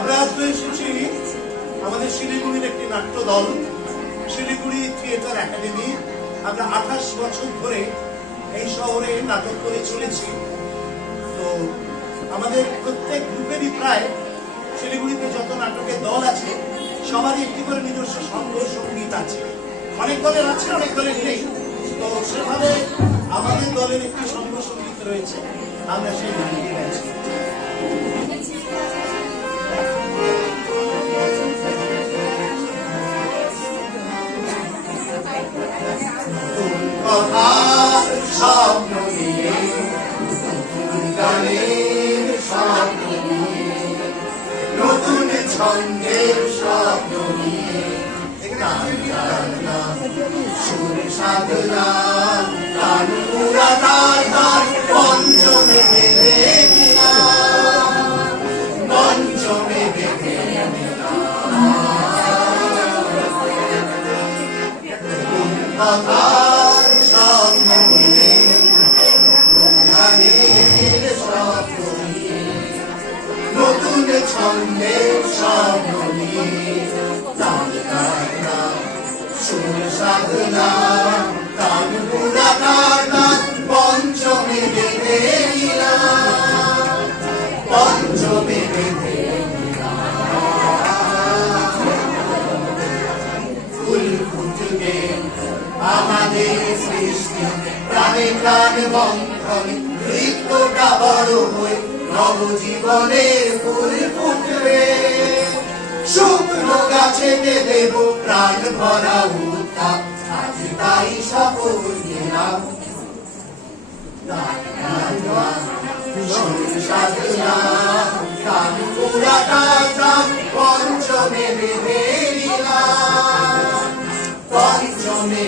আমরা আজকে এসেছি আমাদের শিলিগুড়ির একটি নাট্য দল, শিলিগুড়ি থিয়েটার একাডেমি। আমরা 28 বছর ধরে এই শহরে নাটক করে চলেছি। তো আমাদের প্রত্যেক গ্রুপেরই প্রায় শিলিগুড়িতে যত নাটকের দল আছে সবারই একটি করে নিজস্ব সঙ্গ সঙ্গীত আছে। অনেক দলের আছে, অনেক দলের নেই। তো সেভাবে আমাদের দলের একটি সঙ্গ সঙ্গীত রয়েছে, আমরা সেই গানটি গাইছি। স্বপ্ন নিয়ে গানের স্বপ্ন নিয়ে নতুন ছন্দের স্বপ্ন নিয়ে সুর সাধনা গান পুরা তার পঞ্চমে বেঁধে দিলাম, পঞ্চমে বেঁধে কথার স্বপ্ন নিয়ে গানের স্বপ্ন নিয়ে নতুন ছন্দের স্বপ্ন নিয়ে সুর সাধনা গান পুরা তার পঞ্চমে বেঁধে দিলাম, পঞ্চমে বেঁধে ফুল ফুটবে আমাদের সৃষ্টি প্রাণে প্রাণ বন্ধনে, বৃক্ষটা বড় হয়ে নবজীবনের ফুল ফুটবে। শুকনো গাছেতে দেব প্রাণ ভরা উত্তাপ, আজ তাই শপথ নিলাম। সাধনা গান পুরা পঞ্চমে বেঁধে দিলাম, পঞ্চমে